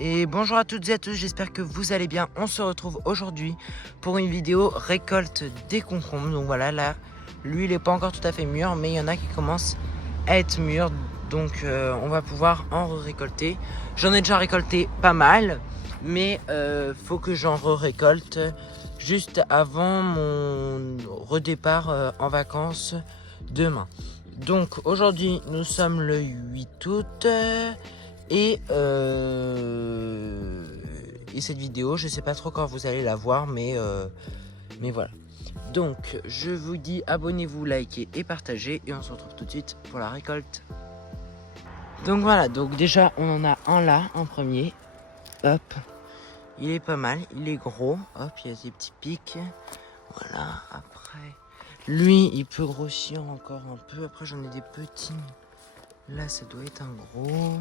Et bonjour à toutes et à tous, j'espère que vous allez bien. On se retrouve aujourd'hui pour une vidéo récolte des concombres. Donc voilà, là, lui il n'est pas encore tout à fait mûr, mais il y en a qui commencent à être mûrs. Donc on va pouvoir en récolter. J'en ai déjà récolté pas mal, mais faut que j'en récolte juste avant mon redépart en vacances demain. Donc aujourd'hui nous sommes le 8 août. Et cette vidéo, je sais pas trop quand vous allez la voir, mais voilà. Donc, je vous dis abonnez-vous, likez et partagez. Et on se retrouve tout de suite pour la récolte. Donc voilà, donc déjà, on en a un là, en premier. Hop, il est pas mal, il est gros. Hop, il y a des petits pics. Voilà, après, lui, il peut grossir encore un peu. Après, j'en ai des petits. Là, ça doit être un gros.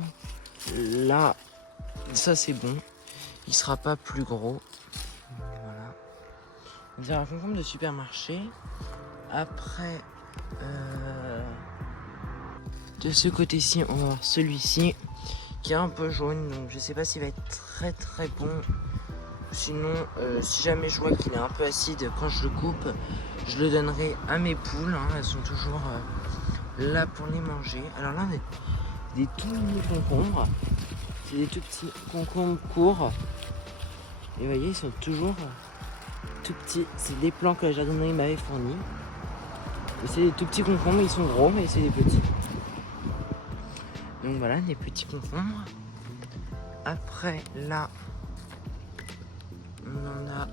Là, ça c'est bon. Il sera pas plus gros. Voilà. On dirait un concombre de supermarché. Après, de ce côté-ci, on va voir celui-ci qui est un peu jaune. Donc je sais pas s'il va être très très bon. Sinon, si jamais je vois qu'il est un peu acide quand je le coupe, je le donnerai à mes poules. Hein. Elles sont toujours là pour les manger. Alors là, on a des tout mini concombres. C'est des tout petits concombres courts. Et vous voyez, ils sont toujours tout petits. C'est des plants que la jardinerie m'avait fournis. Et c'est des tout petits concombres, ils sont gros, mais c'est des petits. Donc voilà, des petits concombres. Après, là, on en a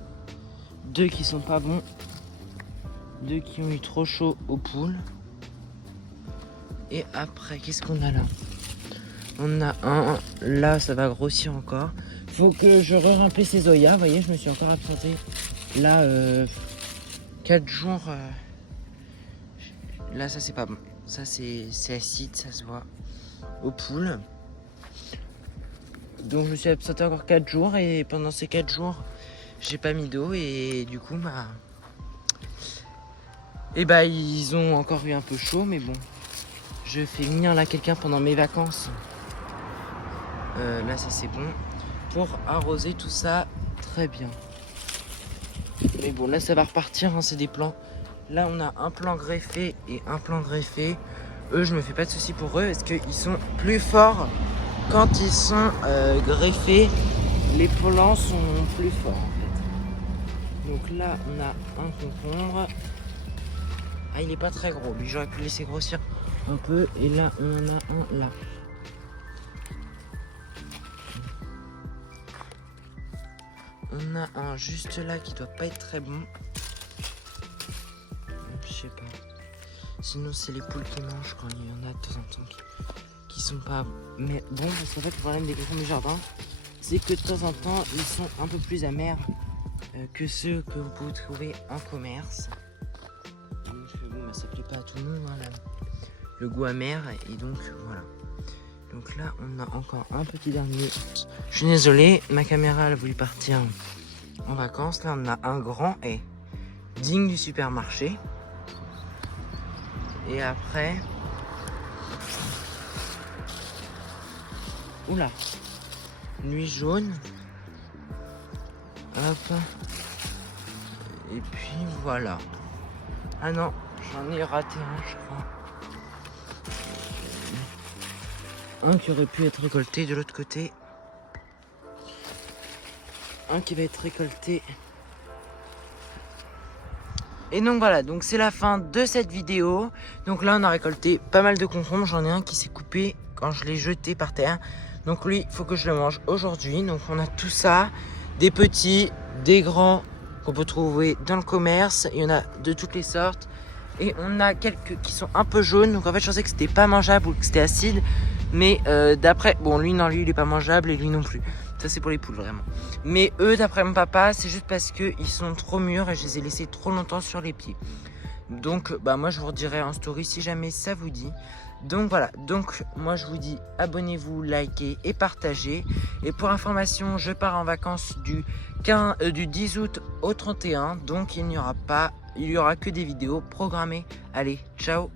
deux qui sont pas bons. Deux qui ont eu trop chaud aux poules. Et après, qu'est-ce qu'on a là? On a un, là ça va grossir encore. Faut que je remplisse ces zoyas, vous voyez, je me suis encore absenté. Là, 4 jours. Là, ça c'est pas bon. Ça c'est acide, ça se voit aux poules. Donc je me suis absenté encore 4 jours et pendant ces 4 jours, j'ai pas mis d'eau et du coup, ils ont encore eu un peu chaud, mais bon. Je fais venir là quelqu'un pendant mes vacances. Là ça c'est bon pour arroser tout ça très bien. Mais bon là ça va repartir, hein, c'est des plants. Là on a un plant greffé et un plant greffé. Eux je me fais pas de soucis pour eux parce qu'ils sont plus forts quand ils sont greffés. Les plants sont plus forts en fait. Donc là on a un concombre. Ah il est pas très gros, lui j'aurais pu le laisser grossir un peu. Et là on en a un là. On a un juste là qui doit pas être très bon. Je sais pas. Sinon c'est les poules qui mangent quand il y en a de temps en temps qui sont pas. Mais bon, parce qu'en fait le problème des concombres du jardin, c'est que de temps en temps ils sont un peu plus amers que ceux que vous pouvez trouver en commerce. Donc bon, ça plaît pas à tout le monde, hein, le goût amer, et donc voilà. Donc là, on a encore un petit dernier. Je suis désolé, ma caméra elle a voulu partir en vacances. Là, on a un grand et digne du supermarché. Et après... Oula, nuit jaune. Hop. Et puis voilà. Ah non, j'en ai raté un, je crois. Un qui aurait pu être récolté de l'autre côté. Un qui va être récolté. Et donc voilà, donc c'est la fin de cette vidéo. Donc là on a récolté pas mal de concombres. J'en ai un qui s'est coupé quand je l'ai jeté par terre. Donc lui, il faut que je le mange aujourd'hui. Donc on a tout ça. Des petits, des grands qu'on peut trouver dans le commerce. Il y en a de toutes les sortes. Et on a quelques qui sont un peu jaunes. Donc en fait je pensais que c'était pas mangeable ou que c'était acide. Mais d'après, bon lui non, lui il est pas mangeable et lui non plus. Ça c'est pour les poules vraiment. Mais eux d'après mon papa, c'est juste parce qu'ils sont trop mûrs et je les ai laissés trop longtemps sur les pieds. Donc moi je vous redirai en story si jamais ça vous dit. Donc voilà, donc moi je vous dis abonnez-vous, likez et partagez. Et pour information, je pars en vacances du 10 août au 31. Donc il n'y aura que des vidéos programmées. Allez, ciao!